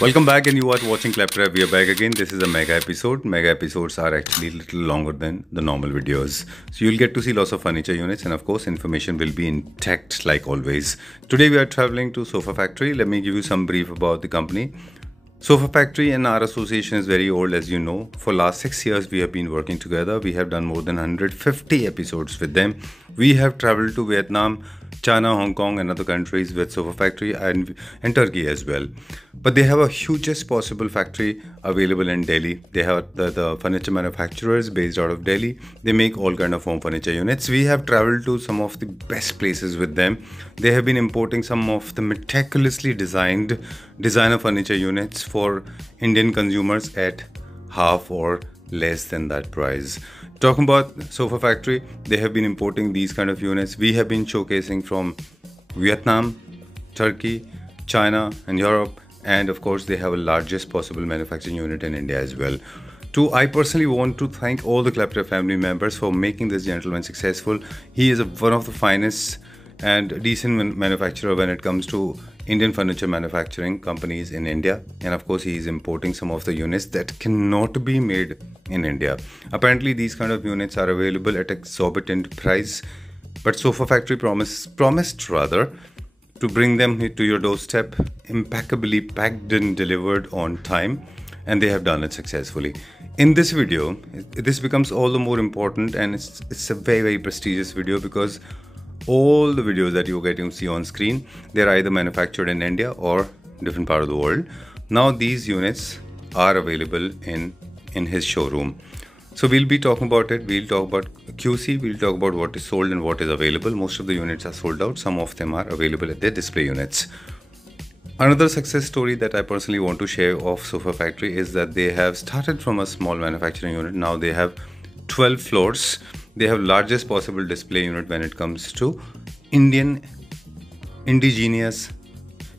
Welcome back, and you are watching Claptrap. We are back again. This is a mega episode. Mega episodes are actually a little longer than the normal videos. So you'll get to see lots of furniture units, and of course, information will be intact like always. Today we are traveling to Sofa Factory. Let me give you some brief about the company. Sofa Factory and our association is very old, as you know. For last 6 years, we have been working together. We have done more than 150 episodes with them. We have traveled to Vietnam, China, Hong Kong, and other countries with Sofa Factory and Turkey as well. But they have a hugest possible factory available in Delhi. They have the furniture manufacturers based out of Delhi. They make all kind of home furniture units. We have traveled to some of the best places with them. They have been importing some of the meticulously designed designer furniture units for Indian consumers at half or less than that price. Talking about Sofa Factory, they have been importing these kind of units. We have been showcasing from Vietnam, Turkey, China, and Europe, and of course they have a largest possible manufacturing unit in India as well. I personally want to thank all the Claptrap family members for making this gentleman successful. He is one of the finest and decent manufacturer when it comes to Indian furniture manufacturing companies in India, and of course he is importing some of the units that cannot be made in India. Apparently these kind of units are available at exorbitant price, but Sofa Factory promised rather to bring them to your doorstep, impeccably packed and delivered on time, and they have done it successfully. In this video, this becomes all the more important, and it's a very prestigious video because all the videos that you're getting to see on screen, they're either manufactured in India or different part of the world. Now these units are available in his showroom. So we'll be talking about it. We'll talk about QC, we'll talk about what is sold and what is available. Most of the units are sold out. Some of them are available at their display units. Another success story that I personally want to share of Sofa Factory is that they have started from a small manufacturing unit. Now they have 12 floors. They have largest possible display unit when it comes to indigenous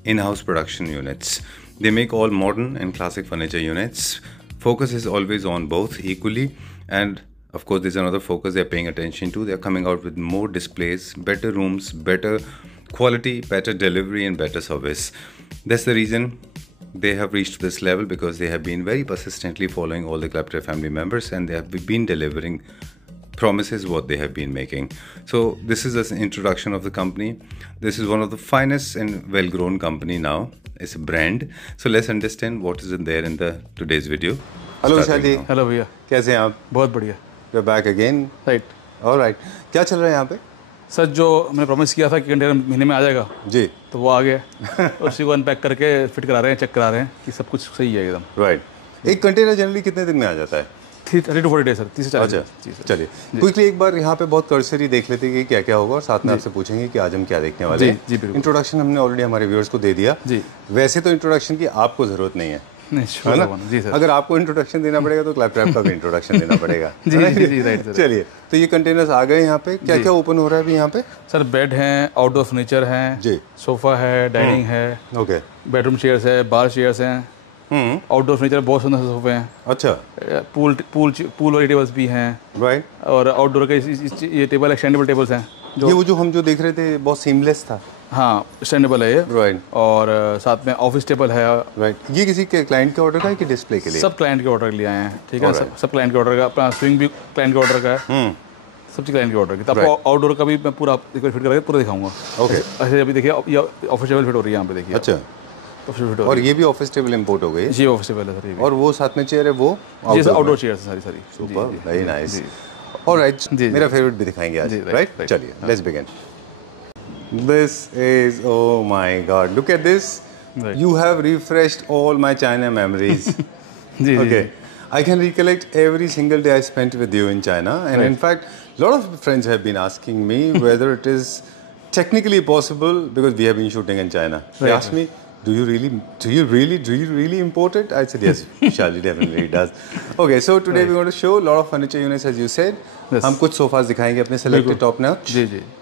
in-house production units. They make all modern and classic furniture units. Focus is always on both equally, and of course there's another focus they're paying attention to. They're coming out with more displays, better rooms, better quality, better delivery, and better service. That's the reason they have reached this level, because they have been very persistently following all the Claptrap family members, and they have been delivering promises what they have been making. So this is an introduction of the company. This is one of the finest and well-grown company now. It's a brand. So let's understand what is in there in the today's video. Hello शादी। Hello भैया, कैसे हैं आप? बहुत बढ़िया। We're back again. Right. Alright. क्या चल रहा है यहाँ पे? सर जो मैंने प्रॉमिस किया था कि कंटेनर महीने में आ जाएगा जी, तो वो आ गया। उसी को अनपैक करके फिट करा रहे हैं, चेक करा रहे हैं कि सब कुछ सही है एकदम। राइट। एक कंटेनर जनरली कितने दिन में आ जाता है? 30 to 40 days सर, 30 से 40। अच्छा, चलिए क्विकली एक बार यहाँ पे बहुत कर्सरी देख लेते हैं कि क्या क्या होगा, और साथ में आपसे पूछेंगे कि आज हम क्या देखने वाले हैं। जी बिल्कुल। इंट्रोडक्शन हमने ऑलरेडी हमारे व्यूअर्स को दे दिया जी। वैसे तो इंट्रोडक्शन की आपको जरूरत नहीं है, है ना? जी सर। अगर आपको इंट्रोडक्शन देना पड़ेगा तो क्लैपट्रैप का भी इंट्रोडक्शन देना पड़ेगा। जी राइट सर। चलिए, तो ये कंटेनर्स आ गए यहाँ पे। क्या क्या ओपन हो रहा है अभी यहाँ पे? सर बेड हैं, आउटडोर फर्नीचर हैं जी, सोफा है, डाइनिंग है, ओके, बेडरूम चेयर्स है, बार चेयर्स हैं, आउटडोर फर्नीचर बहुत सुंदर सोफे हैं। अच्छा, पूल वाली टेबल्स भी हैं। राइट। और आउटडोर के ये टेबल एक्सटेंडेबल टेबल्स हैं। जो हम जो देख रहे थे बहुत सीमलेस था। हाँ, एक्सटेंडेबल है ये। राइट। और साथ में ऑफिस टेबल है। राइट। ये किसी के क्लाइंट के ऑर्डर का है कि डिस्प्ले के लिए? सब क्लाइंट के ऑर्डर के लिए आए हैं। ठीक है, सब क्लाइंट के ऑर्डर का। अपना स्विंग भी क्लाइंट के ऑर्डर का है। सब चीज़ क्लाइंट के ऑर्डर की। तो आपको आउटडोर का भी मैं पूरा फिट करके पूरा दिखाऊंगा। ओके। अच्छा, अभी देखिए ये ऑफिस टेबल फिट हो रही है यहाँ पे, देखिए। अच्छा, और ये भी ऑफिस टेबल इंपोर्ट हो गई है? जी, ऑफिस टेबल है सर। और वो साथ में चेयर है वो आउटडोर चेयर सारी। Super, very nice. ऑलराइट, मेरा फेवरेट भी दिखाएंगे आज। राइट, चलिए let's begin. This is, oh my God, look at this. Right. You have refreshed all my China memories. Okay. I can recollect every single day I spent with you in China, and in fact, a lot of friends have been asking me whether it is technically possible, because we have been shooting in China. They asked me, do you really import it? I said yes, Shali definitely does. Okay, so today we're going to show a lot of furniture units, as you said. हम कुछ sofas दिखाएंगे अपने selected top notch,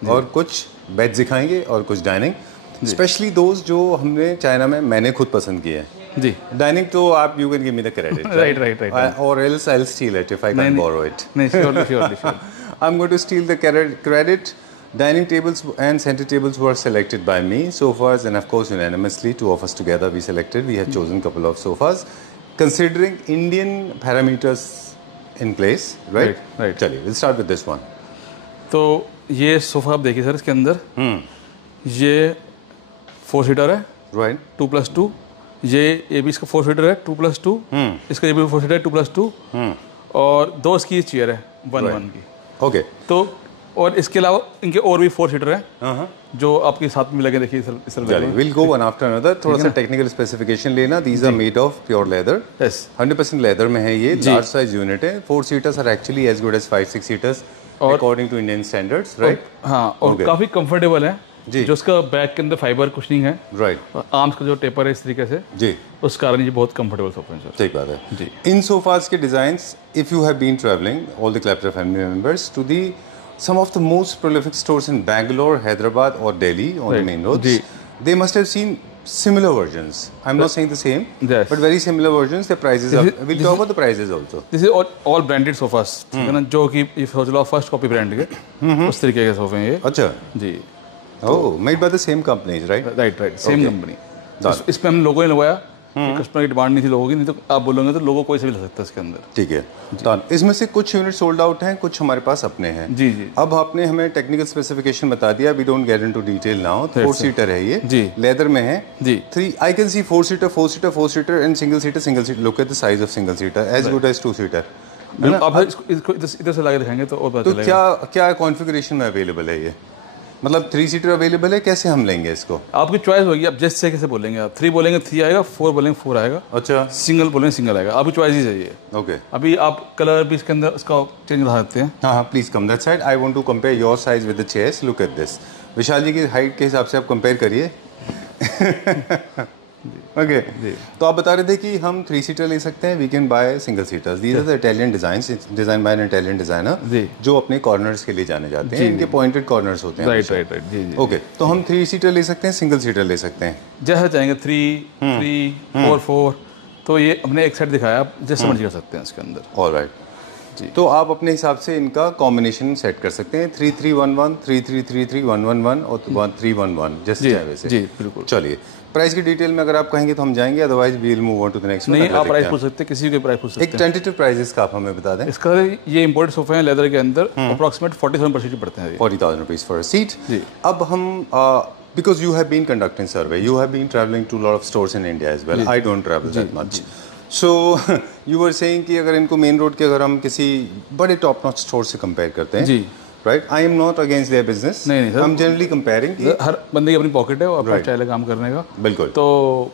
और कुछ beds दिखाएंगे, और कुछ dining, specially those जो हमने चाइना में मैंने खुद पसंद किए हैं जी। डाइनिंग तो आप you can give me the credit. Right. और else I will steal it if I can borrow it. नहीं, surely. I am going to steal the credit Dining tables and center tables were selected by me. Sofas, and of course unanimously, two of us together we selected. We had chosen a couple of sofas, considering Indian parameters in place, right? Right. चलिए, we'll start with this one. तो ये sofa आप देखिए sir, इसके अंदर ये 4 seater है, Right. 2+2. ये भी इसका 4 सीटर है, 2+2. इसका ये भी 4 सीटर है, 2+2. और 2 इसकी चेयर है 1-1 की. Okay. तो और इसके अलावा इनके और भी 4 सीटर हैं जो आपके साथ में लगे. देखिए sir, we'll go one after another. थोड़ा सा टेक्निकल स्पेसिफिकेशन लेना. These are made of pure leather. Yes. 100% leather में है ये. Large size unit है. 4 seaters are actually as good as 5-6 seaters according to Indian standards, right? हाँ, और काफ़ी कंफर्टेबल है. जो इसका बैक के अंदर फाइबर कुशनिंग है, राइट, आर्म्स का जो टेपर है इस तरीके से जी, उस कारण ये बहुत कंफर्टेबल सोफा है सर. सही बात है जी. इन सोफाज के designs, if you have been travelling all the clapter family members to the some of the most prolific stores in Bangalore, Hyderabad or Delhi on the main roads, they must have seen similar versions. I'm not saying the same, but very similar versions. The prices are, we'll talk about the prices also. This is all branded sofas, ठीक है ना, जो कि ये सोच लो first copy brand के उस तरीके के सोफे हैं ये. अच्छा जी. Oh, made by the same companies, right? Right, same company. इस पे हम लोगों ने लगवाया, कस्टमर की डिमांड नहीं थी लोगों की, नहीं तो आप बोलोगे तो लोगों कोई से भी ले सकता है इसके अंदर. ठीक है. इसमें से कुछ यूनिट सोल्ड आउट हैं, कुछ हमारे पास अपने हैं. जी जी. अब आपने हमें टेक्निकल स्पेसिफिकेशन बता दिया. We don't get into detail now. 4 seater है ये जी, लेदर में है जी. 3 I can see 4 seater and single seater. Look at the size of single seater, as good as 2 seater. आप इसको इधर से लाके दिखाएंगे तो और पता चलेगा. तो क्या कॉन्फ़िगरेशन में अवेलेबल है ये? मतलब 3 सीटर अवेलेबल है, कैसे हम लेंगे इसको? आपकी चॉइस होगी, आप जैसे कैसे बोलेंगे. आप 3 बोलेंगे 3 आएगा, 4 बोलेंगे 4 आएगा. अच्छा. सिंगल बोलेंगे सिंगल आएगा. आपकी चॉइस ही चाहिए. ओके. अभी आप कलर भी इसके अंदर इसका चेंज ला सकते हैं. हाँ, please come that side. I want to compare your size with the chairs. Look at this. Vishal ji की हाइट के हिसाब से आप कंपेयर करिए. ओके. तो आप बता रहे थे कि हम 3 सीटर ले सकते हैं. We can buy single seaters. These are the Italian designs, design by an Italian designer जो अपने कॉर्नर्स के लिए जाने जाते हैं. इनके पॉइंटेड कॉर्नर्स होते हैं. राइट. जी. ओके. तो हम 3 सीटर ले सकते हैं, सिंगल सीटर ले सकते हैं, जैसा चाहेंगे. 3, 4. तो ये हमने एक सेट दिखाया, आप जैसे मर्जी कर सकते हैं इसके अंदर. ऑलराइट जी. तो आप अपने हिसाब से इनका कॉम्बिनेशन सेट कर सकते हैं. 3-3-1-1, 3-3-3-3-1-1-1 और 1-3-1-1 जैसे चाहे वैसे. जी बिल्कुल. चलिए, प्राइस की डिटेल में अगर आप कहेंगे तो हम जाएंगे, otherwise we will move on to the next. नहीं, आप प्राइस पूछ सकते हैं, किसी के प्राइस पूछ सकते हैं. एक टेंटेटिव प्राइसेस का आप हमें बता दें. इसका ये इंपोर्टेड सोफे हैं लेदर के अंदर, अप्रॉक्सीमेट 40,000 पर सीट पड़ते हैं. 40,000 रुपीज फॉर अ सीट. अब हम because you have been conducting survey, you have been traveling to a lot of stores in India as well. I don't travel that much. So you were saying कि अगर इनको main road के अगर हम किसी बड़े टॉप नॉच स्टोर से compare करते हैं जी, right, I am not against their business. नहीं सर, हम जनरली कंपेयरिंग, हर बंदे की अपनी पॉकेट है और अपना स्टाइल है काम करने का. बिल्कुल. तो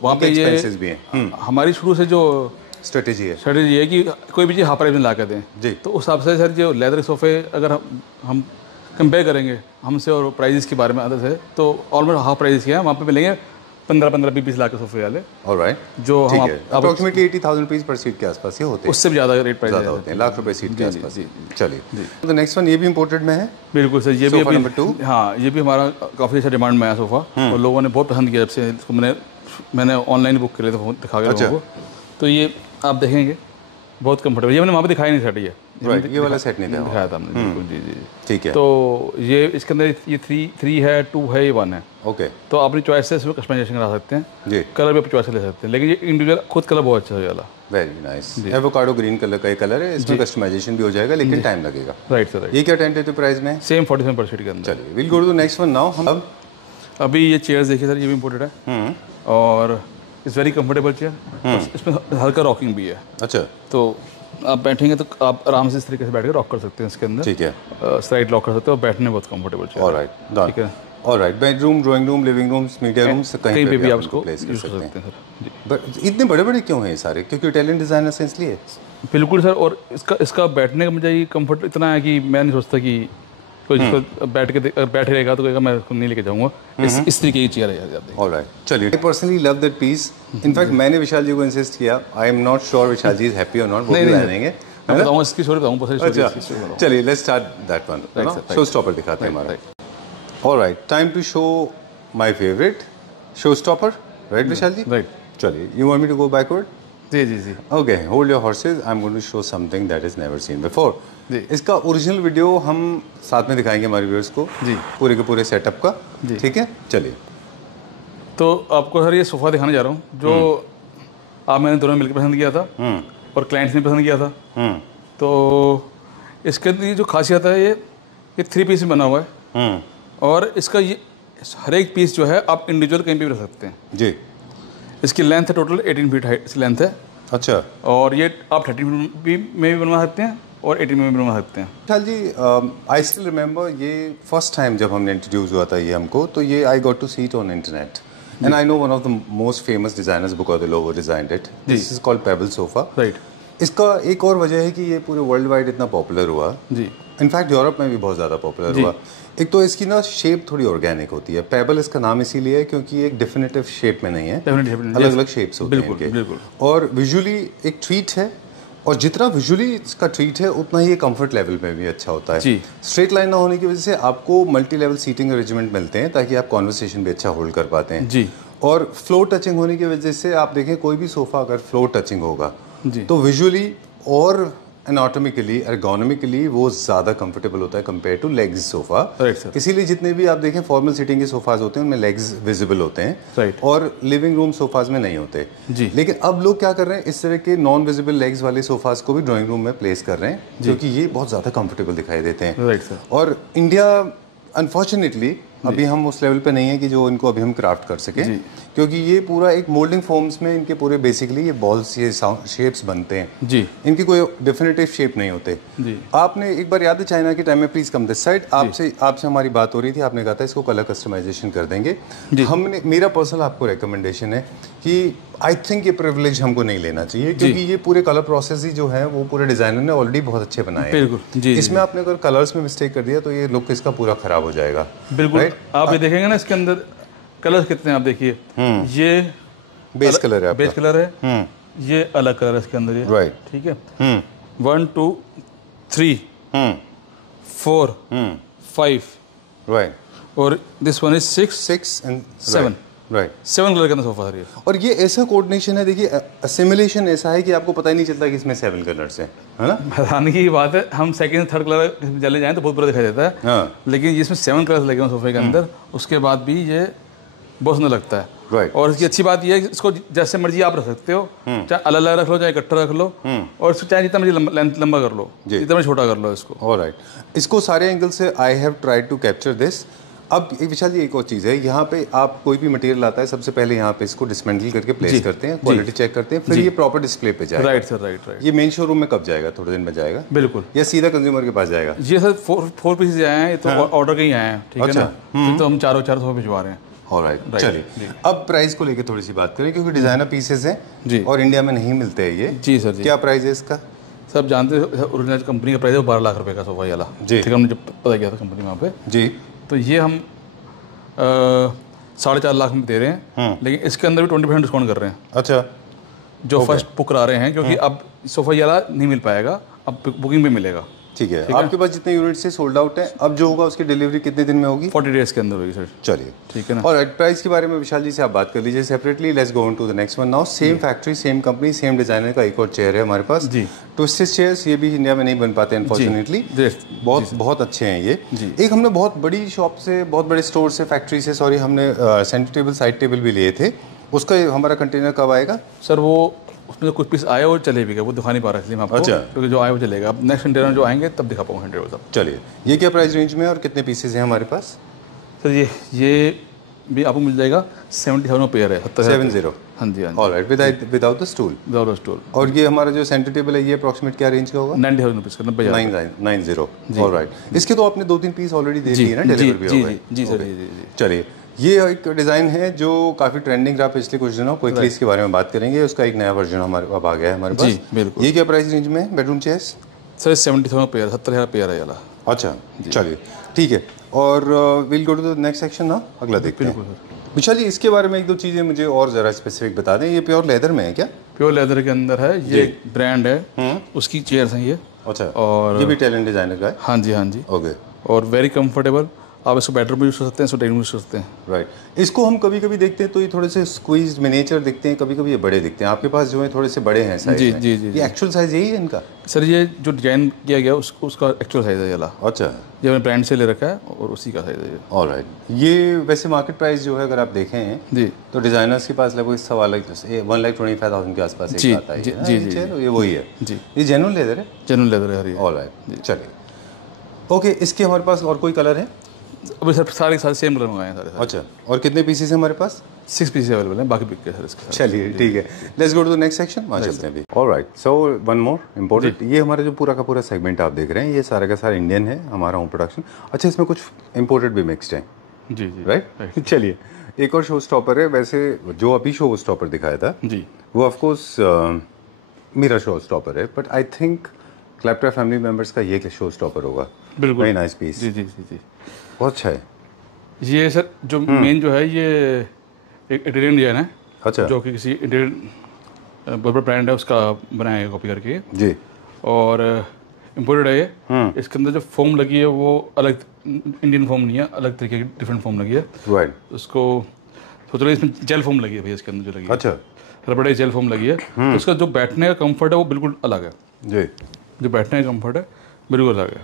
वहाँ पे ये भी है. हमारी शुरू से जो स्ट्रेटेजी है कि कोई भी चीज़ हाफ प्राइस में ला कर दें जी. तो उस हिसाब से सर जो लेदर सोफे अगर हम कंपेयर करेंगे हमसे और प्राइजेस के बारे में आदत है, तो ऑलमोस्ट हाफ प्राइस के हैं. वहाँ पे मिलेंगे 15-20 लाख के सोफे वाले. ऑलराइट. जो हम अप्रोक्सीमेटली 80,000 रुपीस पर सीट के आसपास ही होते हैं. उससे भी ज़्यादा रेट प्राइस ज़्यादा होते हैं, लाख रुपए सीट के आसपास. चलिए, तो नेक्स्ट वन ये भी इंपोर्टेड में है. बिल्कुल सर. ये भी अभी नंबर 2. हाँ, ये भी हमारा काफ़ी अच्छा डिमांड में आया सोफा और लोगों ने बहुत पसंद किया. जब से इसको मैंने ऑनलाइन बुक कर लिया था, दिखा के लोगों को. तो ये आप देखेंगे बहुत कंफर्टेबल. ये मैंने वहाँ पे दिखाया नहीं सेट. ये वाला सेट नहीं दिखाया था हमने. बिल्कुल जी. ठीक है. तो ये इसके अंदर ये 3 है, 2 है, ये 1 है. ओके. तो अपनी चॉइस से इसमें कस्टमाइजेशन करा सकते हैं जी. कलर भी अपनी चॉइस से ले सकते हैं, लेकिन ये इंडिविजुअल खुद कलर बहुत अच्छा है वाला. Very nice. Avocado green colour का कलर है. इसमें कस्टमाइजेशन भी हो जाएगा, लेकिन टाइम लगेगा. Right sir. ये क्या टेंटेटिव प्राइस में? सेम 47% के अंदर. चलिए, will go to the next one now. हम अभी ये चेयर्स देखिए सर, ये भी इम्पोर्टेड है और इट्स वेरी कंफर्टेबल चेयर. इसमें हल्का रॉकिंग भी है. अच्छा. तो आप बैठेंगे तो आप आराम से इस तरीके से बैठ के रॉक कर सकते हैं इसके अंदर. ठीक है. स्लाइड लॉक कर सकते हैं और बैठने में बहुत कंफर्टेबल चेयर. ऑलराइट. ठीक है. Alright. Bedroom, drawing room, living rooms, media rooms, कहीं पे भी आप इसको प्लेस कर सकते हैं सर. बट इतने बड़े-बड़े क्यों हैं ये सारे? क्योंकि इटालियन डिजाइनर्स हैं इसलिए. बिल्कुल सर. और इसका बैठने का मुझे ये कंफर्ट इतना है कि मैं नहीं सोचता कि कोई जिसको बैठे रहेगा तो कहेगा मैं इसको नहीं लेके जाऊंगा. इस तरीके की चेयर है यार. ऑलराइट. चलिए, I personally love that piece. In fact मैंने विशाल जी को इंसिस्ट किया. I am not sure Vishal ji is happy or not. वो भी लाएंगे. मैं बताऊंगा इसकी स्टोरी बताऊंगा. अच्छा, चलिए, let's start that one. Showstopper दिखाते हैं हमारा. Alright. Time to show my favourite showstopper. Right Vishal ji? Right. चलिए, you want me to go backward? जी जी जी। Okay, hold your horses, I am going to show something that is never seen before. इसका original video हम साथ में दिखाएंगे हमारे व्यूअर्स को जी, पूरे के पूरे सेटअप का। ठीक है, चलिए। तो आपको सर ये सोफ़ा दिखाने जा रहा हूँ जो आप मैंने दोनों मिलकर पसंद किया था और क्लाइंट्स ने पसंद किया था। तो इसके अंदर जो खासियत है, ये 3 पीस में बना हुआ है और इसका ये हर एक पीस जो है आप इंडिविजुअल कहीं पे भी रख सकते हैं जी। इसकी लेंथ है टोटल 18 फीट हाइट लेंथ है। अच्छा। और ये आप 30 फीट में भी बनवा सकते हैं और 18 में भी बनवा सकते हैं। Vishal ji, I still remember ये फर्स्ट टाइम जब हमने इंट्रोड्यूस हुआ था ये हमको, तो ये I got to see it on internet and I know one of the most famous designers बुकादिलो designed it. This is called pebble sofa. Right. इसका एक और वजह है कि ये पूरे वर्ल्ड वाइड इतना पॉपुलर हुआ जी, इनफैक्ट यूरोप में भी बहुत ज़्यादा पॉपुलर हुआ। एक तो इसकी ना शेप थोड़ी ऑर्गेनिक होती है। पेबल इसका नाम इसीलिए है क्योंकि एक डेफिनेटिव शेप में नहीं है, अलग अलग शेप्स होते हैं इनके, और विजुअली एक ट्रीट है, और जितना विजुअली इसका ट्रीट है उतना ही कंफर्ट लेवल में भी अच्छा होता है। स्ट्रेट लाइन ना होने की वजह से आपको मल्टी लेवल सीटिंग अरेंजमेंट मिलते हैं ताकि आप कॉन्वर्सेशन भी अच्छा होल्ड कर पाते हैं जी। और फ्लोर टचिंग होने की वजह से आप देखें कोई भी सोफा अगर फ्लोर टचिंग होगा तो विजुअली और एनाटॉमिकली एर्गोनॉमिकली वो ज़्यादा कंफर्टेबल होता है कंपेयर टू लेग्स सोफा। इसीलिए जितने भी आप देखें फॉर्मल सीटिंग के सोफाज होते हैं उनमें लेग्स विजिबल होते हैं और लिविंग रूम सोफाज में नहीं होते जी। लेकिन अब लोग क्या कर रहे हैं, इस तरह के नॉन विजिबल लेग्स वाले सोफाज को भी ड्राइंग रूम में प्लेस कर रहे हैं क्योंकि ये बहुत ज़्यादा कंफर्टेबल दिखाई देते हैं। और इंडिया अनफॉर्चुनेटली अभी हम उस लेवल पे नहीं है कि जो इनको अभी हम क्राफ्ट कर सके, क्योंकि ये पूरा एक मोल्डिंग फॉर्म्स में इनके पूरे बेसिकली ये बॉल्स, ये शेप्स बनते हैं जी। इनकी कोई डेफिनेटिव शेप नहीं होते जी। आपने एक बार याद है चाइना के टाइम में, प्लीज कम दिस साइड, आपसे हमारी बात हो रही थी, आपने कहा था इसको कलर कस्टमाइजेशन कर देंगे। हमने, मेरा पर्सनल आपको रिकमेंडेशन है कि आई थिंक ये प्रिविलेज हमको नहीं लेना चाहिए क्योंकि ये पूरे कलर प्रोसेस ही जो है वो पूरे डिजाइनर ने ऑलरेडी बहुत अच्छे बनाए हैं। इसमें आपने अगर कलर्स में मिस्टेक कर दिया तो ये लुक इसका पूरा खराब हो जाएगा। बिल्कुल। आप ये देखेंगे ना इसके अंदर कलर्स कितने हैं, आप देखिए ये बेस कलर है, बेस कलर है, ये अलग कलर है इसके अंदर, ये राइट, ठीक है। 1 2 3 4 5 राइट, और this one is 6 and 7 right, 7 colour का सोफा है। और ये ऐसा कोऑर्डिनेशन है, देखिए असिमुलेशन ऐसा है कि आपको पता ही नहीं चलता कि इसमें 7 कलर्स हैं, है ना। हैरानी की बात है, हम सेकंड थर्ड कलर चले जाएं तो बहुत बुरा दिखाई देता है हाँ। लेकिन जिसमें 7 कलर्स लगे हैं सोफे के अंदर, उसके बाद भी ये बहुत सुंदर लगता है राइट। और इसकी अच्छी बात यह है कि इसको जैसे मर्जी आप रख सकते हो, चाहे अलग अलग रख लो, चाहे इकट्ठा रख लो, और इसको चाहे जितना मर्जी लेंथ लंबा कर लो, जितना मर्जी छोटा कर लो इसको। ऑलराइट, इसको सारे एंगल से I have tried to capture this. अब विशाल जी एक और चीज़ है, यहाँ पे आप कोई भी मटेरियल आता है सबसे पहले यहाँ पे इसको डिसमेंटल करके प्लेस करते हैं, क्वालिटी चेक करते हैं, फिर ये प्रॉपर डिस्प्ले पे जाएगा। Right sir, right right. ये मेन शोरूम में कब जाएगा? थोड़े दिन में जाएगा बिल्कुल, या सीधा कंज्यूमर के पास जाएगा? ये सर 4 पीसेज आए हैं, ये तो ऑर्डर के ही आए हैं, ठीक है ना, तो हम 400 भिजवा रहे हैं। ऑलराइट, चलिए अब प्राइस को लेके थोड़ी सी बात करें क्योंकि डिजाइनर पीसेस हैं जी और इंडिया में नहीं मिलते हैं ये जी। सर जी, क्या प्राइस है इसका? सब जानते हैं ओरिजिनल कंपनी का प्राइस है 12 लाख रुपए का सोफा वाला जी, ठीक है। हमने जब पता किया था कंपनी वहाँ पे जी, तो ये हम 4.5 लाख में दे रहे हैं, लेकिन इसके अंदर भी 20% डिस्काउंट कर रहे हैं। अच्छा, जो फर्स्ट बुक करा रहे हैं, क्योंकि अब सोफा वाला नहीं मिल पाएगा, अब बुकिंग पे मिलेगा। ठीक है, आपके पास जितने यूनिट से सोल्ड आउट है, अब जो होगा उसकी डिलीवरी कितने दिन में होगी? 40 डेज के अंदर होगी सर। चलिए ठीक है ना। और प्राइस के बारे में विशाल जी से आप बात कर लीजिए separately. Let's go on to the next one now. Same factory, same company, same designer का एक और चेयर है हमारे पास जी। ट्विस्टेड चेयर्स, ये भी इंडिया में नहीं बन पाते अनफॉर्चुनेटली, बहुत अच्छे हैं ये। एक हमने बहुत बड़ी शॉप से, बहुत बड़े स्टोर से, फैक्ट्री से सॉरी, हमने सेंटर टेबल, साइड टेबल भी लिए थे। उसका हमारा कंटेनर कब आएगा सर? वो उसमें कुछ पीस आए और चले भी गए, वो दिखा नहीं पा रहा इसलिए मैं आपको। अच्छा, क्योंकि जो आए वो चलेगा, अब नेक्स्ट कंटेनर जो आएंगे तब दिखा पाऊंगा कंटेनर सब। चलिए, ये क्या प्राइस रेंज में और कितने पीसेज हैं हमारे पास? सर ये भी आपको मिल जाएगा 70,000 पेयर है। 70 हाँ जी, हाँ। Alright, without the stool? Without the stool. और ये हमारा जो सेंटर टेबल है ये अप्रॉक्सीमेट क्या रेंज का होगा? 90,000 रुपीज़ का, 90,000। ऑलराइट, इसके तो आपने 2-3 पीस ऑलरेडी दे दिए ना, डिलीवर भी हो गए जी सर जी। चलिए, ये एक डिज़ाइन है जो काफ़ी ट्रेंडिंग रहा पिछले कुछ दिनों, क्विकली इसके बारे में बात करेंगे। उसका एक नया वर्जन हमारे अब आ गया है हमारे पास। बिल्कुल। ये क्या प्राइस रेंज में है bedroom chairs? Sir 70,000 pair, 70,000 pair है वाला। अच्छा, चलिए ठीक है। और will go to the next section ना, अगला देखते हैं। विशाल जी, इसके बारे में 1-2 चीज़ें मुझे और ज़रा स्पेसिफिक बता दें। ये प्योर लेदर में है क्या? प्योर लेदर के अंदर है, ये ब्रांड है, उसकी चेयर्स हैं ये। अच्छा, और ये भी टैलेंट डिजाइनर का है? हाँ जी, हाँ जी। ओके। और वेरी कंफर्टेबल, आप इसको बेडरूम में यूज़ कर सकते हैं, इसको डाइनिंग में यूज़ कर सकते हैं। राइट। इसको हम कभी कभी देखते हैं तो ये थोड़े से स्क्वीज मिनिएचर दिखते हैं, कभी कभी ये बड़े दिखते हैं। आपके पास जो है थोड़े से बड़े हैं साइज में। जी जी। ये एक्चुअल साइज यही है इनका? सर ये जो डिजाइन किया गया उसका एक्चुअल साइज है ये वाला। अच्छा, ये मैंने ब्रांड से ले रखा है और उसी का साइज है ये। ऑलराइट। ये वैसे मार्केट प्राइस जो है अगर आप देखें जी तो डिजाइनर्स के पास लगभग 1,25,000 के आसपास एक आता है। जी जी, ये वही है जी। ये जेन्युइन लेदर है? जेन्युइन लेदर है। ऑलराइट, चलिए। ओके, इसके हमारे पास और कोई कलर है? अभी सर सारे सेम कलर मंगाए हैं सारे। अच्छा, और कितने पीसेस हैं हमारे पास? 6 पीसेस अवेलेबल हैं, बाकी बिक गए सर इसके। चलिए ठीक है, let's go to the next section. वहाँ चलते हैं अभी। Alright, so one more important, ये हमारा जो पूरा का पूरा सेगमेंट आप देख रहे हैं ये सारा का सारा इंडियन है, हमारा होम प्रोडक्शन। अच्छा, इसमें कुछ इम्पोर्टेड भी मिक्सड है? जी जी, राइट। चलिए, एक और शो स्टॉपर है। वैसे जो अभी शो स्टॉपर दिखाया था जी, वो ऑफकोर्स मेरा शो स्टॉपर है, बट आई थिंक क्लैप्टरा फैमिली मेम्बर्स का ये शो स्टॉपर होगा। बिल्कुल, वेरी नाइस पीस। जी जी जी जी, बहुत अच्छा है ये सर। जो मेन जो है ये एक इटालियन डिजाइन है। अच्छा, जो कि किसी इंडियन बड़ा ब्रांड है उसका बनाया है कॉपी करके जी, और इम्पोर्टेड है ये। इसके अंदर जो फोम लगी है वो अलग इंडियन फोम नहीं है, अलग तरीके की डिफरेंट फोम लगी है। राइट। उसको सोच रहे इसमें जेल फोम लगी है भैया इसके अंदर जो लगी है। अच्छा, रबड़ जेल फोम लगी है। तो उसका जो बैठने का कंफर्ट है वो बिल्कुल अलग है जी। जो बैठने का कंफर्ट है बिल्कुल अलग है।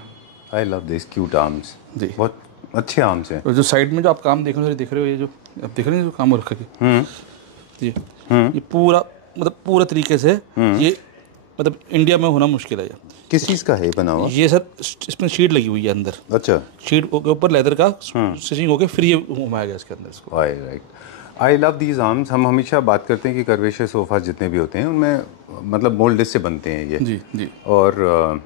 I love this cute arms जी, बहुत अच्छे आर्म्स हैं। और जो साइड में जो आप काम देख रहे हो, देख रहे हो ये जो आप देख रहे हैं जो काम रखा है ये पूरा मतलब पूरा तरीके से ये मतलब इंडिया में होना मुश्किल है। ये किस चीज़ का है बना हुआ? ये सर इसमें शीट लगी हुई है अंदर। अच्छा, शीट के ऊपर लेदर का स्टिचिंग होकर फिर ये घुमाया गया इसके अंदर इसको। Right. I love these arms. हम हमेशा बात करते हैं कि कर्वेशर सोफा जितने भी होते हैं उनमें मतलब मोल्ड से बनते हैं ये। जी जी, और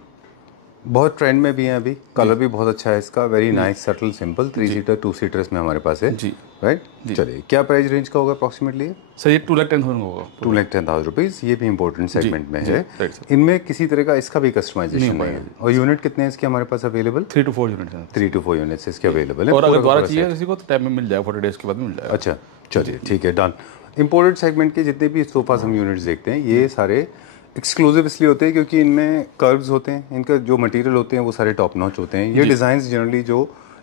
बहुत ट्रेंड में भी है अभी। कलर भी बहुत अच्छा है इसका, very nice, subtle, simple. 3 seater 2 seaters में हमारे पास है जी, राइट। चलिए, क्या प्राइस रेंज का होगा अप्रॉक्सीमेटली? सर ये 2,10,000 होगा। 2,10,000 रुपीज़। ये भी इंपॉर्टेंट सेगमेंट में है। Right sir. इनमें किसी तरह का इसका भी कस्टमाइजेशन नहीं है। और यूनिट कितने हैं इसके हमारे पास अवेलेबल? 3 to 4 यूनिट है। 3 to 4 यूनिट्स इसके अवेलेबल है। और अगर दोबारा चाहिए किसी को तो टाइम में मिल जाएगा, 40 डेज के बाद मिल जाएगा। अच्छा, चलिए ठीक है, डन। इम्पोर्टेड सेगमेंट के जितने भी सोफास हम यूनिट्स देखते हैं ये सारे एक्सक्लूसिव इसलिए होते हैं क्योंकि इनमें कर्व्स होते हैं, इनका जो मटेरियल होते हैं वो सारे टॉप नॉच होते हैं। ये डिज़ाइंस जनरली जो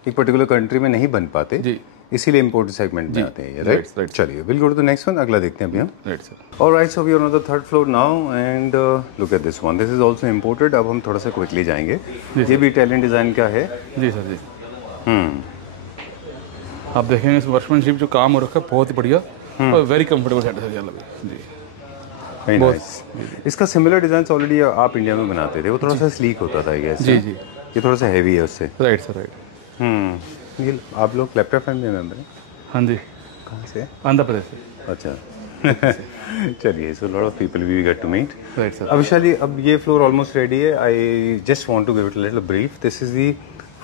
एक पर्टिकुलर कंट्री में नहीं बन पाते जी, इसीलिए इम्पोर्टेड सेगमेंट में आते हैं ये। राइट। चलिए, will go to the next one. अगला देखते हैं अभी हम। Right sir. Alright, so we are on the 3rd floor now and look at this one. This is also imported. अब हम थोड़ा सा क्विकली जाएंगे। ये भी इटालियन डिज़ाइन का है। जी सर जी। आप देखेंगे इस वर्कमैनशिप जो काम हो रखा है बहुत ही बढ़िया और वेरी कंफर्टेबल सेट है जी। Very nice. इसका सिमिलर डिजाइन ऑलरेडी आप इंडिया में बनाते थे, वो थोड़ा सा स्लीक होता था ये। जी जी, ये थोड़ा सा हैवी है उससे। Right sir, right. ये आप लोग क्लैप्टरा फैमिली मेंबर हैं? हाँ जी। कहाँ से? आंध्र प्रदेश से। अच्छा चलिए, so lot of people we get to meet. Right sir. अविशाली, अब ये फ्लोर ऑलमोस्ट रेडी है। I just want to give it a little brief. This is the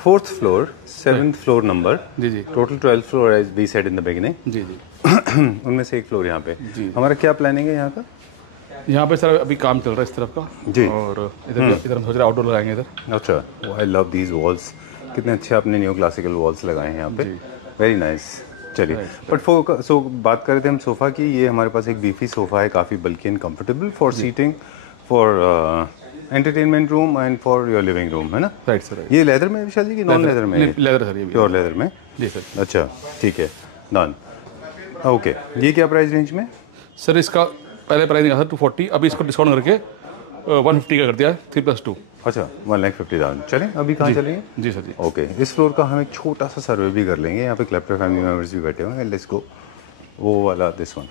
4th floor, 7th floor number. जी जी, total 12 floor as we said in the beginning. जी जी उनमें से एक फ्लोर यहाँ पे। हमारा क्या प्लानिंग है यहाँ का? यहाँ पे सर अभी काम चल रहा है इस तरफ का जी, और इधर हम सोच रहे हैं आउटडोर लगाएंगे इधर। अच्छा, आई लव दीज वॉल्स। कितने अच्छे आपने न्यू क्लासिकल वॉल्स लगाए हैं यहाँ पे। Very nice. चलिए, बट सो बात कर रहे थे हम सोफ़ा की। ये हमारे पास एक बीफी सोफ़ा है, काफ़ी bulky and comfortable for seating, for entertainment room and for your living room, है ना? Right sir. ये लेदर में विशाल जी कि नॉन लेदर में? लेदर सर, ये प्योर लेदर में। जी सर। अच्छा ठीक है, डन। ओके, ये क्या प्राइस रेंज में? सर इसका पहले प्राइस निकाला था 240, अभी इसको डिस्काउंट करके 150 का कर दिया है, 3+2। अच्छा, 1,50,000। चलें, अभी कहाँ चलेंगे? जी सर जी। ओके, इस फ्लोर का हम एक छोटा सा सर्वे भी कर लेंगे। यहाँ पे क्लैप्टरा फैमिली मेंबर्स भी बैठे हुए हैं। लेट्स गो, वो वाला, this one.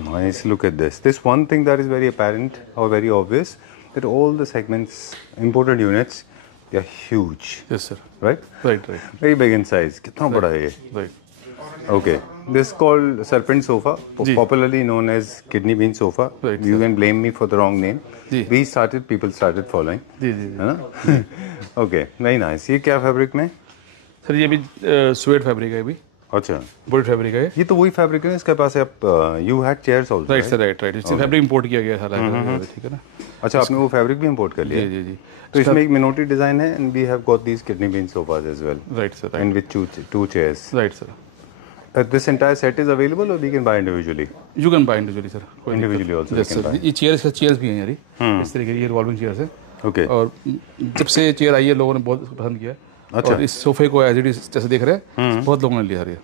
Nice, look at this. This one thing that is very apparent or very obvious, that all the segments, imported units, they are huge. Yes sir. Right? Right, right. Very big in size. कितना बड़ा है ये? Right. Okay. This is called serpent sofa, popularly known as kidney bean sofa. Right, you can blame me for the wrong name. Ji. We started, people started following. जी जी है ना? Okay, very nice. ये क्या fabric में? Sir ये भी sweat fabric है, ये भी अच्छा, बॉडी फैब्रिक है। ये तो वही फैब्रिक है इसके पास। आप you had chairs also? Right sir, right right. इससे फैब्रिक इंपोर्ट किया गया था, ठीक है ना? अच्छा, आपने वो फैब्रिक भी इंपोर्ट कर लिया? जी जी जी। तो इसमें एक मिनोटी डिजाइन है and we have got these kidney bean sofas as well. Right sir, and with two chairs. Right sir. This entire set is available और we can buy individually? You can buy individually sir, individually also we can buy. ये chairs भी हैं यार, इस तरीके की revolving chairs है। Okay. और जब से ये चेयर आई है लोगों ने बहुत पसंद किया। अच्छा। और इस सोफे को एज इट इज जैसे देख रहे हैं बहुत लोगों ने लिया सर। ये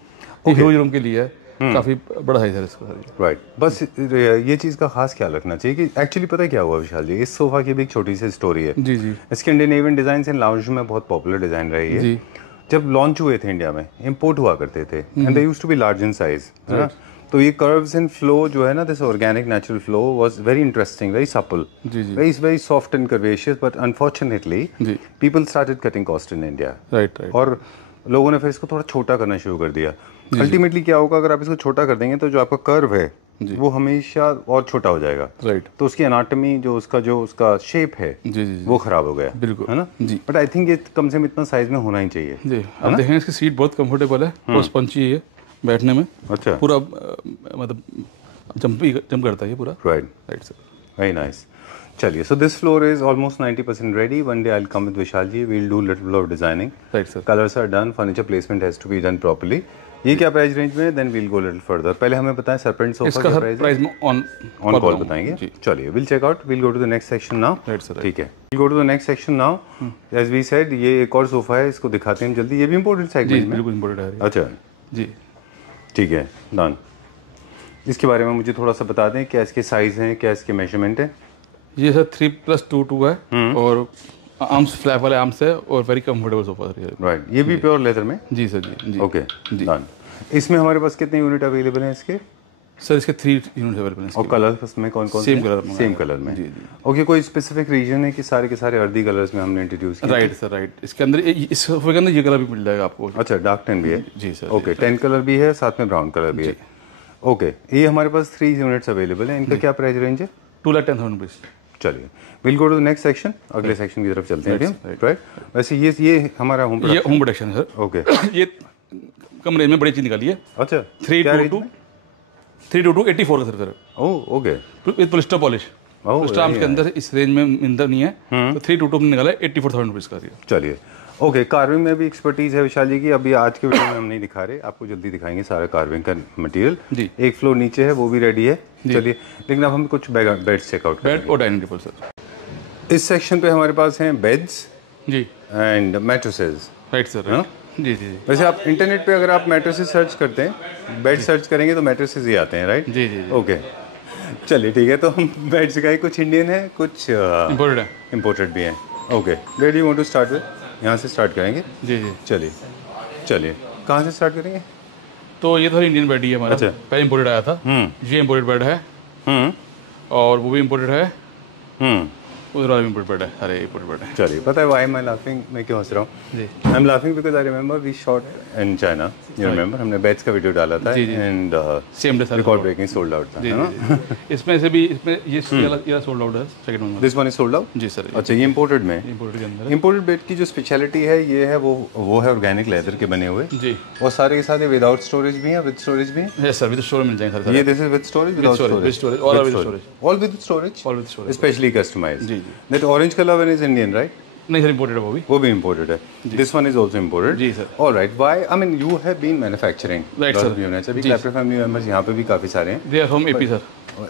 ह्यूज रूम के लिए है, काफ़ी बड़ा साइज है इसका सर। राइट। बस ये चीज़ का खास ख्याल रखना चाहिए कि एक्चुअली पता है क्या हुआ विशाल जी, इस सोफा की भी एक छोटी सी स्टोरी है। जी जी। स्कैंडिनेवियन डिज़ाइन इन लाउंज में बहुत पॉपुलर डिज़ाइन रही है जी। जब लॉन्च हुए थे इंडिया में, इंपोर्ट हुआ करते थे and they used to be large in size, है ना। तो ये कर्व्स एंड फ्लो जो है ना, this organic natural flow was very interesting, very supple, very soft and curvaceous, but unfortunately people started cutting cost in India. Right. और लोगों ने फिर इसको थोड़ा छोटा करना शुरू कर दिया। अल्टीमेटली क्या होगा, अगर आप इसको छोटा कर देंगे तो जो आपका कर्व है वो हमेशा और छोटा हो जाएगा। राइट। तो उसकी एनाटॉमी जो उसका शेप है वो खराब हो गया, बिल्कुल, है ना जी। बट आई थिंक ये कम से कम इतना साइज में होना ही चाहिए जी। आप देखें इसकी सीट बहुत कंफर्टेबल है और स्पंजी है बैठने में। अच्छा। पूरा मतलब जंप करता है ये पूरा। Right right sir, very nice. चलिए, so this floor is almost 90% ready. One day I will come with Vishal ji, we will do little bit of designing. Right sir. Colours are done, furniture placement has to be done properly. ये क्या price range में है, then we will go little further. पहले हमें बताएं serpent sofa का price on call बताएंगे। चलिए, will check out, will go to the next section now. Right sir. ठीक है, will go to the next section now. As we said, ये एक और सोफा है, इसको दिखाते हैं हम जल्दी। ये भी इंपोर्टेड सेगमेंट में, बिल्कुल इंपोर्टेड है। अच्छा जी, ठीक है, डन। इसके बारे में मुझे थोड़ा सा बता दें, क्या इसके साइज हैं, क्या इसके मेजरमेंट है। ये सर 3+2 है और आर्म्स फ्लैप वाले आर्म्स है और very comfortable sofa sir. Right, ये भी प्योर लेदर में। जी सर जी। Okay done. इसमें हमारे पास कितने यूनिट अवेलेबल हैं इसके? सर इसके 3 यूनिट अवेलेबल हैं। और कलर्स में कौन कौन से? सेम कलर में। जी। ओके, कोई स्पेसिफिक रीजन है कि सारे के सारे अर्दी कलर्स में हमने इंट्रोड्यूस किया? Right sir, right. इसके अंदर इस सोफे के अंदर ये कलर भी मिल जाएगा आपको। अच्छा, डार्क टैन भी है? जी सर। ओके, टैन कलर भी है, साथ में ब्राउन कलर भी है। ओके, ये हमारे पास 3 यूनिट्स अवेलेबल हैं। इनका क्या प्राइस रेंज है? 2,10,000 रुपीज़। चलिए, will go to the next section. अगले सेक्शन की तरफ चलते हैं। राइट। वैसे ये हमारा होम प्रोडक्शन है सर। ओके। ये कम रेंज में बड़ी चीज निकाली है। अच्छा, 322 84 का sir. Oh okay, with polyester polish. Polyester arms के अंदर इस रेंज में इंदर नहीं है, तो 322 में निकाला है 84,000 रुपीज़ का। चलिए, ओके। कार्विंग में भी एक्सपर्टीज है विशाल जी की। अभी आज के वीडियो में हम नहीं दिखा रहे, आपको जल्दी दिखाएंगे सारा कार्विंग का मटेरियल। जी। एक फ्लोर नीचे है, वो भी रेडी है। चलिए, लेकिन अब हम कुछ बेड चेकआउट करेंगे। बेड और डाइनिंग टेबल सर। इस सेक्शन पे हमारे पास हैं बेड्स जी एंड मैट्रेसेस। Right sir. जी जी। वैसे आप इंटरनेट पे अगर आप मैट्रेसेस सर्च करते हैं, बेड सर्च करेंगे तो मैट्रेसेस ही आते हैं, राइट? जी जी। ओके, चलिए ठीक है। तो हम बेड सिखाए, कुछ इंडियन है, कुछ इम्पोर्टेड भी हैं। Okay, where do you want to start with? यहाँ से स्टार्ट करेंगे। जी जी। चलिए, कहाँ से स्टार्ट करेंगे? तो ये तो इंडियन बेड ही है हमारा। अच्छा। पहले इम्पोर्टेड आया था। ये इम्पोर्टेड बेड है। और वो भी इम्पोर्टेड है। उधर वाला इम्पोर्टेड बेड है। अरे इम्पोर्टेड बेड है। चलिए, पता है वाई मैं लाफिंग, मैं क्यों हंस रहा हूँ? जी, I am laughing because I remember we shot in China. You remember, हमने बेड्स का वीडियो डाला था and same day record breaking sold out था, है ना? इसमें से भी ये सोल्ड आउट है second one. This one is sold out? जी सर। अच्छा, ये इंपोर्टेड में? इंपोर्टेड के अंदर। इंपोर्टेड बेड की जो स्पेशलिटी है ये है वो है ऑर्गेनिक लेदर के बने हुए। जी। और सारे के सारे विदाउट स्टोरेज भी हैं, विद स्टोरेज भी हैं? यस सर, विद स्टोरेज मिल जाएंगे सर। ये this is with storage, without storage? With storage, all with storage. All with storage? All with storage, specially customized. जी जी। That orange colour one is Indian, right? नहीं sir, imported है वो भी imported है। This one is also imported. जी sir. Alright, why? I mean you have been manufacturing, right sir. Units. अभी क्लैप्टर फैमिली मेंबर्स यहाँ पे भी काफी सारे हैं। They are from AP sir,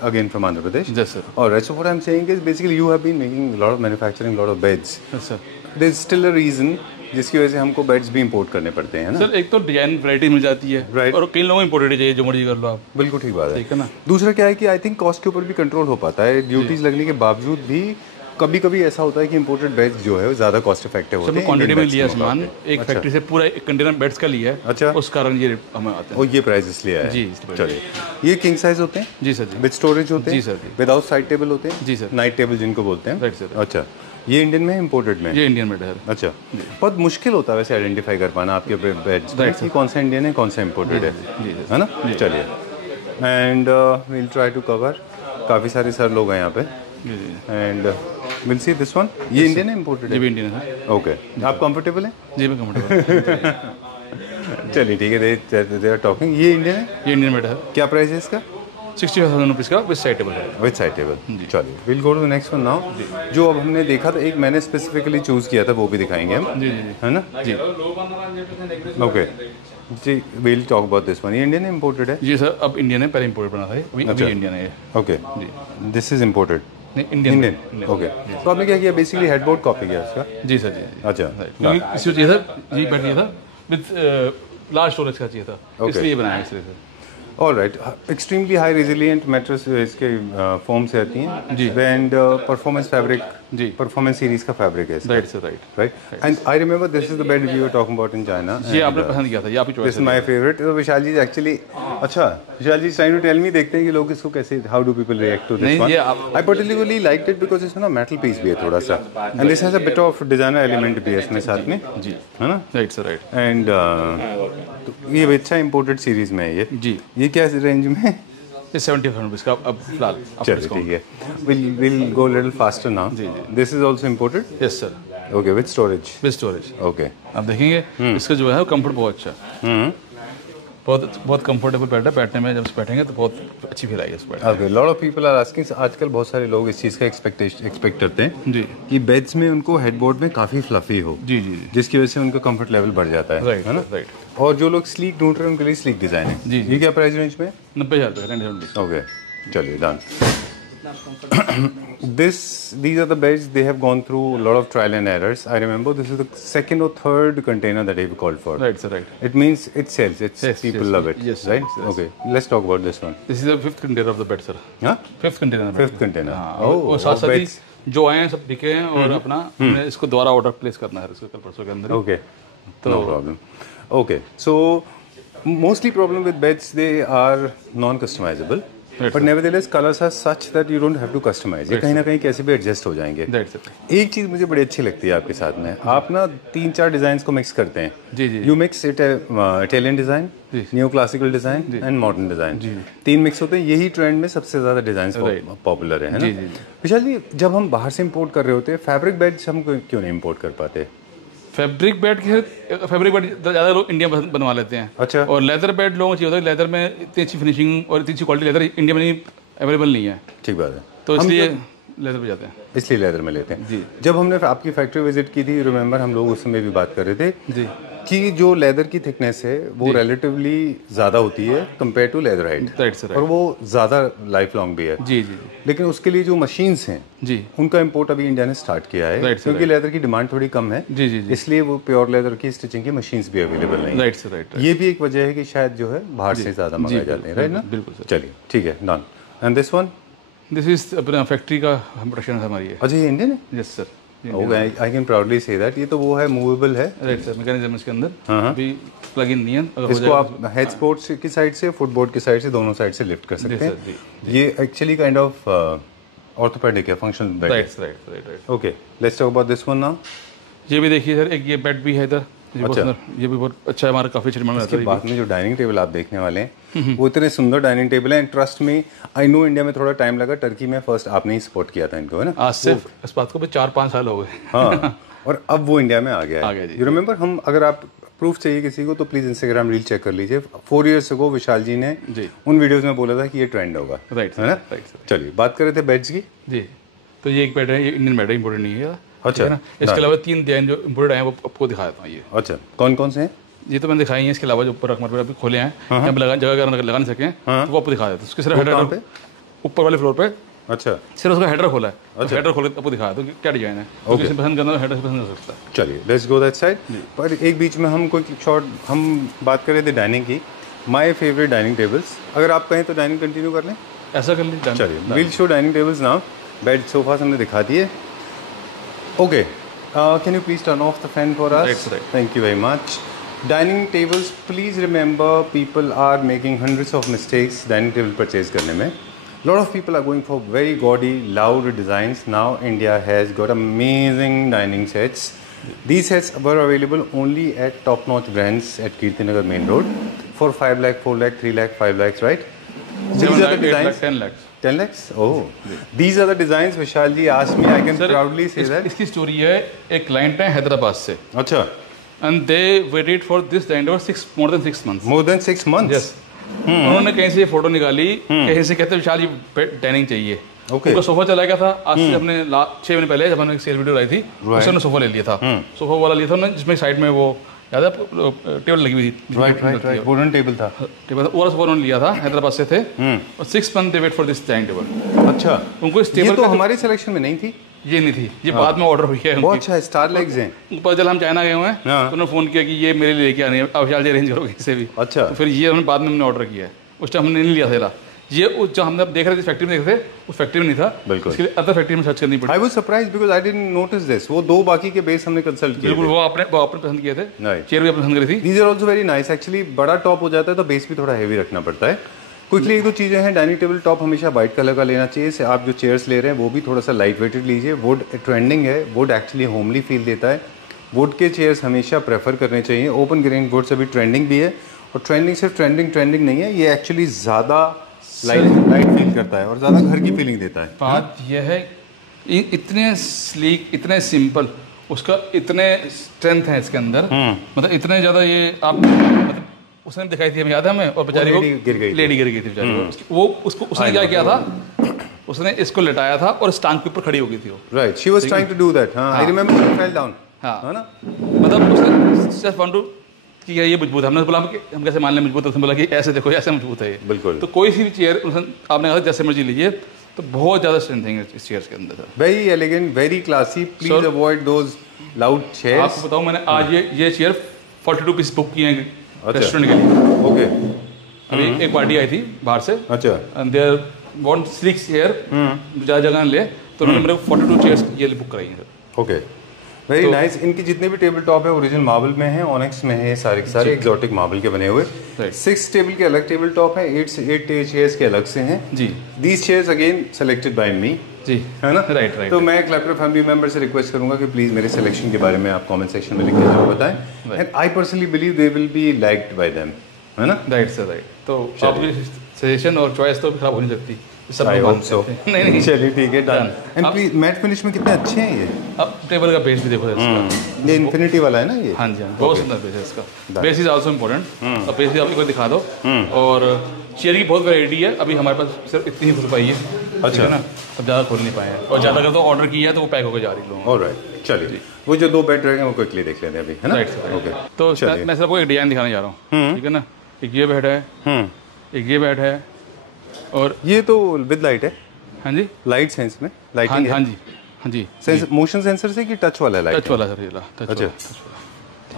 again from Andhra Pradesh. Yes sir. Alright, so what I am saying is basically you have been making lot of manufacturing lot of beds. Yes sir. There is still a reason जिसकी वजह से हमको beds भी import करने पड़ते हैं ना sir. एक तो डिजाइन वैरायटी मिल जाती है, राइट। और कई लोगों को इंपोर्टेड चाहिए, जो मर्जी कर लो आप। बिल्कुल ठीक बात है, ठीक है ना। दूसरा क्या है कि आई थिंक कॉस्ट के ऊपर भी कंट्रोल हो पाता है। ड्यूटीज लगने के बावजूद भी कभी कभी ऐसा होता है कि इंपोर्टेड बेड्स जो है वो ज्यादा कॉस्ट इफेक्टिव होते हैं। क्वांटिटी में लिया सामान, एक फैक्ट्री से पूरा एक कंटेनर बेड्स का लिया है। अच्छा, उस कारण ये हमें आते हैं। और ये प्राइस इसलिए है? जी। चलिए, ये किंग साइज होते हैं? जी सर। विद स्टोरेज होते हैं? जी सर। विदाउट साइड टेबल होते हैं? जी सर। नाइट टेबल जिनको बोलते हैं, राइट सर। अच्छा, ये इंडियन में, इंपोर्टेड में? ये इंडियन बेड है। अच्छा, बहुत मुश्किल होता है वैसे आइडेंटिफाई कर पाना आपके बेड्स में कौन सा इंडियन है, कौन सा इंपोर्टेड है ना? चलिए, and we'll try to cover. काफ़ी सारे सर लोग हैं यहाँ पे, and will see this one. ये इंडियन है, इंपोर्टेड है? ये भी इंडियन है। ओके, आप कंफर्टेबल हैं? जी मैं कंफर्टेबल। चलिए ठीक है, दे आर टॉकिंग। ये इंडियन है? ये इंडियन बेड है। क्या प्राइस है इसका? 65,000 रुपीज़ का विद साइड टेबल है। With side table. चलिए, will go to the next one now. जो अब हमने देखा था, एक मैंने स्पेसिफिकली चूज किया था, वो भी दिखाएंगे हम। जी जी, है ना? जी। ओके जी, will talk about this one. ये इंडियन है, इंपोर्टेड है? जी सर, अब इंडियन है, पहले इंपोर्टेड बना था, अभी इंडियन है। Okay, this is imported. Indian. Okay, तो आपने क्या किया, बेसिकली हेडबोर्ड कॉपी किया इसका? जी सर, जी। अच्छा, इसको चाहिए था, ये बेड चाहिए था विद लार्ज स्टोरेज का चाहिए था, इसलिए बनाया इसलिए सर। All right, extremely high resilient mattress इसके फॉर्म से आती हैं जी, एंड परफॉर्मेंस फैब्रिक जी, परफॉर्मेंस सीरीज का फैब्रिक है, right sir, right. And I remember this is the bed we were talking about in China. ये आपने पसंद किया था, ये आपकी चॉइस है। This is my favourite. तो विशाल जी एक्चुअली, अच्छा Vishal ji trying to tell me, देखते हैं कि लोग इसको कैसे, how do people react to this one. I particularly liked it because इसमें ना मेटल पीस भी है थोड़ा सा, and this has a bit of designer element भी है इसमें साथ में जी, है ना? Right sir, right. एंड ये अच्छा इंपोर्टेड सीरीज में है ये जी। ये क्या रेंज में? 75 रुपीज़ का अब फिलहाल। चलिए ठीक है, will go little faster now. This is also imported? Yes sir. Okay, with storage? With storage. Okay, आप देखेंगे इसका जो है कंफर्ट बहुत अच्छा, बहुत कंफर्टेबल बेड है, बैठने में जब बैठेंगे तो बहुत अच्छी फील आएगी इस bed. Okay, lot of people are asking, आजकल बहुत सारे लोग इस चीज़ का एक्सपेक्ट करते हैं जी, कि बेड्स में उनको हेडबोर्ड में काफ़ी फ्लफी हो जी जी, जिसकी वजह से उनका कंफर्ट लेवल बढ़ जाता है, है ना? राइट। और जो लोग स्लीक ढूंढ रहे हैं उनके लिए स्लीक डिजाइन है जी। ये क्या प्राइस रेंज में? 90,000 रुपये। ओके, चलिए done. These are the beds, they have gone through a lot of trial and errors. I remember this is the second or third container that they've called for. Right, sir, right. It means it sells, people love it. Yes, right? Yes. Okay, let's talk about this one. This is the 5th container of the bed, sir. Huh? 5th container. 5th container. और साथ साथ ही जो आए हैं सब बिके हैं और अपना हमने इसको दोबारा ऑर्डर प्लेस करना है इसको कल परसों के अंदर। Okay, no problem. Okay, so mostly problem with beds, they are non-customizable. But nevertheless, colors are such that you don't have to customize. ये कहीं ना कहीं कैसे भी एडजस्ट हो जाएंगे। एक चीज़ मुझे बड़ी अच्छी लगती है आपके साथ में, आप ना 3-4 डिजाइन को मिक्स करते हैं जी जी। You mix Italian design, new classical design and modern design, 3 mix होते हैं। यही ट्रेंड में सबसे ज़्यादा डिजाइन पॉपुलर है ना विशाल जी? जब हम बाहर से इम्पोर्ट कर रहे होते हैं फैब्रिक बेड्स, हम क्यों नहीं इम्पोर्ट कर पाते? फैब्रिक बेड ज़्यादा लोग इंडिया में बनवा लेते हैं। अच्छा। और लेदर बेड लोगों को चाहिए होता है, लेदर में इतनी अच्छी फिनिशिंग और इतनी अच्छी क्वालिटी लेदर इंडिया में नहीं अवेलेबल नहीं है। ठीक बात है, तो इसलिए लेदर पे जाते हैं, इसलिए लेदर में लेते हैं जी। जब हमने आपकी फैक्ट्री विजिट की थी, रिमेंबर हम लोग उस समय भी बात कर रहे थे जी, कि जो लेदर की थिकनेस है वो रिलेटिवली ज़्यादा होती है compare to leather hide, right sir, और वो ज़्यादा लाइफ लॉन्ग भी है जी जी। लेकिन उसके लिए जो मशीन्स हैं जी, उनका इंपोर्ट अभी इंडिया ने स्टार्ट किया है, क्योंकि लेदर की डिमांड थोड़ी कम है जी जी, इसलिए वो प्योर लेदर की स्टिचिंग की मशीन्स भी अवेलेबल नहीं, राइट सर, राइट। ये भी एक वजह है कि शायद जो है बाहर से ज़्यादा मंगाए जाते हैं, राइट ना? बिल्कुल सर। चलिए ठीक है, done. And this one? This is अपना फैक्ट्री का प्रोडक्शन है हमारी। अच्छा, ये इंडियन है? Yes sir. I can proudly say that। ये तो वो है, मूवेबल है, राइट सर, मैकेनिज्म इसके अंदर अभी प्लग इन नहीं है। इसको आप हेड स्पोर्ट्स की साइड से, फुटबोर्ड की साइड से, दोनों साइड से लिफ्ट कर सकते हैं। ये एक्चुअली काइंड ऑफ ऑर्थोपेडिक है, functional bed, right right right. Okay, let's talk about this one now. ये भी देखिए सर, एक ये बेड भी है इधर, अच्छा, ये भी बहुत अच्छा है, हमारा काफी अच्छा डिमांड है। बाद में जो डाइनिंग टेबल आप देखने वाले हैं वो इतने सुंदर डाइनिंग टेबल है, trust me, I know India में थोड़ा टाइम लगा, टर्की में फर्स्ट आपने ही सपोर्ट किया था इनको, है ना? आज से इस बात को 4-5 साल हो गए। हाँ, और अब वो इंडिया में आ गया है। यू रिमेंबर, हम, अगर आप प्रूफ चाहिए किसी को तो प्लीज इंस्टाग्राम रील चेक कर लीजिए। 4 years ago विशाल जी ने उन वीडियोज में बोला था कि ये ट्रेंड होगा, राइट, है ना? चलिए बात कर रहे थे बेड्स की जी। तो ये एक बेड है, ये इंडियन बेड है, इम्पोर्टेड नहीं है। अच्छा, ना? इसके अलावा 3 डिजाइन जो इम्पोर्टेड आए हैं वो आपको दिखा देता हूँ। ये अच्छा, कौन कौन से हैं? ये तो मैंने दिखाई है, इसके अलावा जो ऊपर रकमर पे अभी खोले हैं, यहाँ पे जगह लगा नहीं सकें तो वो आपको दिखा देता है। उसके सिर्फ हेडर पे, ऊपर वाले फ्लोर पे, अच्छा, सिर्फ उसका हेडर खोला है। अच्छा, हेडर खोल के आपको दिखाया तो क्या डिजाइन है, तो किसी पसंद करना हेडर से पसंद कर सकता है। चलिए लेट्स गो दैट साइड। पर एक बीच में हम कोई शॉर्ट, हम बात कर रहे थे डाइनिंग की, माय फेवरेट डाइनिंग टेबल्स। अगर आप कहें तो डाइनिंग कंटिन्यू कर लें, ऐसा कर लें। चलिए, will show dining tables now. Bed sofa हमने दिखा दिए। Okay, can you please turn off the fan for us? Thank you very much. Dining tables, please remember, people are making hundreds of mistakes dining table purchase करने में। lot of people are going for very gaudy, loud designs. Now India has got amazing dining sets. These sets were available only at top-notch brands at Kirtinagar Main Road for 5 lakh, 4 lakh, 3 lakh, 5 lakhs, right? These are the designs. 10 lakhs. 10 lakhs? Oh, these are the designs. Vishal ji asked me. I can proudly say that. इसकी story है, एक client है हैदराबाद से। अच्छा। And they waited for this dining table more than 6 months. More than 6 months? Yes. उन्होंने कहीं से photo निकाली, कहीं से कहते विशाल जी डाइनिंग चाहिए। उनका सोफा चला गया था आज से अपने 6 महीने पहले, जब हमने सेल वीडियो लाई थी उसने सोफा ले लिया था। सोफा वाला लिया था उन्होंने, जिसमें साइड में वो याद है टेबल लगी हुई थी, राइट, वुडन टेबल था, टेबल वो सोफा उन्होंने लिया था, हैदराबाद से थे। और 6 months they wait for this dining table. अच्छा, उनको स्टेबल ये तो हमारी सिलेक्शन में नहीं थी, ये नहीं थी, ये बाद में ऑर्डर हुई है। बहुत अच्छा, स्टार लेग्स हैं। ऊपर चल हम चाइना गए हुए हैं तो उन्होंने फ़ोन किया कि ये मेरे लिए लेके आने, अब विशाल जी अरेंज करोगे इसे भी। अच्छा, तो फिर ये हमने बाद में हमने ऑर्डर किया है, उस टाइम हमने नहीं लिया था। ये जो हमने देख रहे थे फैक्ट्री में देखे थे, उस फैक्ट्री में नहीं था, बिल्कुल इसके लिए अदर फैक्ट्री में सर्च करनी पड़ी। I was surprised because I didn't notice this. वो दो बाकी के बेस हमने कंसल्ट किए, बिल्कुल वो आपने पसंद किए थे, चेयर भी पसंद करी थी। These are also very nice. Actually बड़ा टॉप हो जाता है तो बेस भी थोड़ा हेवी रखना पड़ता है। क्विकली एक दो चीज़ें हैं, डाइनिंग टेबल टॉप हमेशा वाइट कलर का लेना चाहिए। आप जो चेयर्स ले रहे हैं वो भी थोड़ा सा लाइट वेटेड लीजिए। वुड ट्रेंडिंग है, वुड एक्चुअली होमली फील देता है। वुड के चेयर्स हमेशा प्रेफर करने चाहिए। ओपन ग्रेन वुड अभी ट्रेंडिंग भी है, और ट्रेंडिंग सिर्फ ट्रेंडिंग नहीं है, ये एक्चुअली ज़्यादा लाइट फील करता है और ज़्यादा घर की फीलिंग देता है। बात यह है, इतने स्लीक, इतने सिंपल, उसका इतने स्ट्रेंथ है इसके अंदर, मतलब इतने ज़्यादा ये आप मतलब उसने दिखाई थी, हमें याद है हमें, और बेचारी को लेडी गिर गई थी बेचारी वो, उसको उसने क्या किया था, उसने इसको लिटाया था और टांग के ऊपर खड़ी हो गई थी वो। Right, she was trying to do that. हां, I remember she fell down. हां, है ना, मतलब उसने सिर्फ वांट टू कि ये मजबूत है। हमने बोला कि हम कैसे मान लें मजबूत है, उसने बोला कि ऐसे देखो ऐसे मजबूत है ये। बिल्कुल, तो कोई सी भी चेयर आपने कहा जैसे मर्जी लीजिए, तो बहुत ज़्यादा स्ट्रेंथ है इस चेयर्स के अंदर। Very elegant, very classy. Please avoid those loud chairs. आपको बताऊं, मैंने आज ये चेयर 42 पीस बुक किए हैं रेस्टोरेंट के लिए। ओके, अभी एक पार्टी आई थी बाहर से, अच्छा, एंड देयर वांट 6 चेयर, ज़्यादा जगह ले, तो उन्होंने मेरे को 42 चेयर्स ये बुक कराई हैं। Okay, very nice. इनकी जितने भी टेबल टॉप है ओरिजिनल मार्बल में है, ऑनिक्स में है, सारे के सारे एक्सोटिक मार्बल के बने हुए। 6 टेबल के अलग टेबल टॉप है, 8 चेयर्स के अलग से हैं जी। These chairs again selected by me जी, है ना। राइट। तो मैं क्लैप्टर फैमिली मेंबर से रिक्वेस्ट करूंगा कि प्लीज मेरे सिलेक्शन के बारे में आप कमेंट सेक्शन में लिख के जरूर बताएं। And I personally believe they will be liked by them, है ना। Right sir, right. तो आपकी सजेशन और चॉइस तो खराब हो नहीं सकती। I hope so. नहीं, चलिए ठीक है, done. And please matte finish में कितने अच्छे हैं ये। अब टेबल का बेस भी देखो इसका, ये इन्फिनिटी वाला है ना ये। हाँ जी, बहुत सुंदर बेस है इसका। बेस इज आल्सो इम्पोर्टेंट, और बेस भी आपको दिखा दो। और चेयर की बहुत वैरायटी है, अभी हमारे पास सिर्फ इतनी ही खुल पाई है। अच्छा है ना, अब ज़्यादा खोल नहीं पाए हैं, और ज़्यादा अगर तो ऑर्डर किया है तो वो पैक होकर जा रही लोगों। ऑलराइट, चलिए वो जो 2 बेड रहेंगे वो क्विकली देख लेते हैं अभी, है ना। ओके, तो मैं सिर्फ आपको एक डिजाइन दिखाने जा रहा हूँ, ठीक है ना। एक ये बेड है, एक ये बेड है, और ये तो विद लाइट है। हाँ जी, लाइट्स हैं इसमें, लाइटिंग है। हाँ जी, मोशन सेंसर से कि टच वाला लाइट? टच वाला सर, ये टच। अच्छा,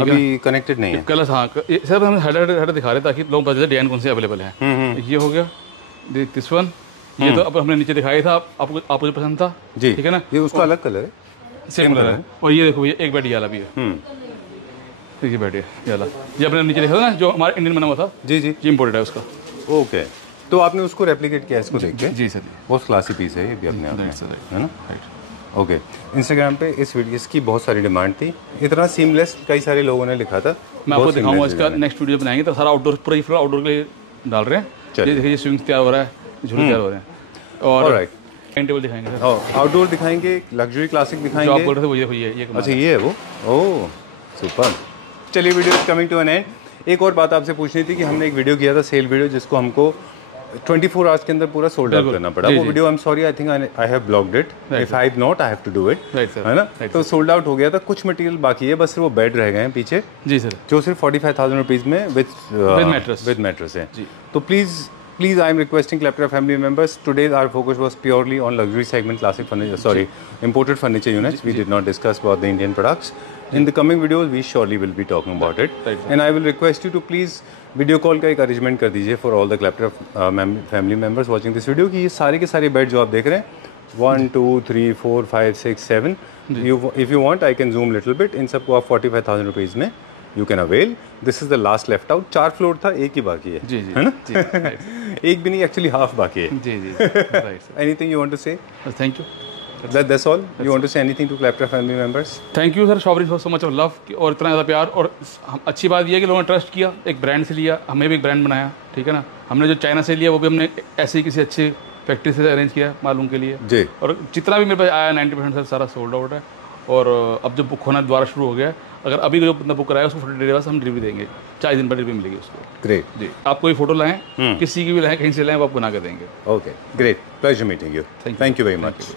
अभी कनेक्टेड नहीं है कलर। हाँ सर, हम हेडर दिखा रहे ताकि लोग पता चले डिजाइन कौन से अवेलेबल है। ये हो गया दिस वन, ये तो अब हमने नीचे दिखाया था, आपको जो पसंद था जी, ठीक है ना। ये उसका अलग कलर है, सेम कलर है। और ये देखो, ये एक बेड ये वाला भी है, ये बेड ये वाला, ये अपने नीचे देखा था ना जो हमारा इंडियन बना हुआ था। जी जी, ये इम्पोर्टेड है उसका। ओके, तो आपने उसको रेप्लिकेट किया इसको देख के? जी सर, बहुत क्लासी पीस है ये भी अपने आप में, है ना। ओके, इंस्टाग्राम पे इस वीडियो की बहुत सारी डिमांड थी, इतना सीमलेस कई सारे लोगों ने लिखा था। मैं आपको दिखाऊंगा, इसका नेक्स्ट वीडियो बनाएंगे तो सारा आउटडोर, पूरा आउटडोर के लिए डाल रहे हैं। ये देखिए, स्विंग तैयार हो रहा है, झूले तैयार हो रहे हैं, और डाइनिंग टेबल दिखाएंगे सर, आउटडोर दिखाएंगे, लग्जरी क्लासिक दिखाएंगे। आप बोल रहे थे वो ये अच्छा ये है वो। Oh super. चलिए, video is coming to an end. एक और बात आपसे पूछनी थी कि हमने एक वीडियो किया था, सेल वीडियो, जिसको हमको 24 आवर्स के अंदर पूरा सोल्ड आउट करना पड़ा। वो video I am sorry, I think I have blocked it, if I have not I have to do it, है ना। तो सोल्ड आउट हो गया था, कुछ मटेरियल बाकी है, बस सिर्फ वो बेड रह गए हैं पीछे जी सर, जो सिर्फ 45,000 रुपीज में विद मैट्रेस है। तो please I am requesting Kleptra family members, today our focus was purely on luxury segment classic furniture, sorry, imported furniture units. We did not discuss about the Indian products. In the coming videos we surely will be talking about it, and I will request you to please video call का एक arrangement कर दीजिए for all the Kleptra family members watching this video, कि ये सारे के सारे bed जो आप देख रहे हैं 1 2 3 4 5 6 7, if you want I can zoom little bit, इन सबको आप 45,000 रुपीज़ में you can avail. This is the last left out. 4 floor था, एक ही बाकी है, जी जी, है ना। एक भी नहीं, एक्चुअली हाफ बाकी है। जी जी, एनीथिंग यू वांट टू से? Thank you, that's all. You want to say anything to Kleptra family members? Thank you sir, showering for so much of love, और इतना ज़्यादा प्यार। और अच्छी बात यह है कि लोगों ने ट्रस्ट किया, एक ब्रांड से लिया, हमें भी एक ब्रांड बनाया, ठीक है ना। हमने जो चाइना से लिया वो भी हमने ऐसे ही किसी अच्छी फैक्ट्री से अरेंज किया मालूम के लिए जी। और जितना भी मेरे पास आया 90% सर सारा सोल्ड आउट है, और अब जो बुक होना दोबारा शुरू हो गया है। अगर अभी जो बंदा बुक कराएगा उसको 40 डेज बाद हम डिलीवरी देंगे, 4 दिन पर डिलीवरी मिलेगी उसको। ग्रेट जी, आप कोई फोटो लाएं, किसी की भी लाएं, कहीं से लाएं, वो आप बना कर देंगे। Okay, great, pleasure meeting you, thank you very much.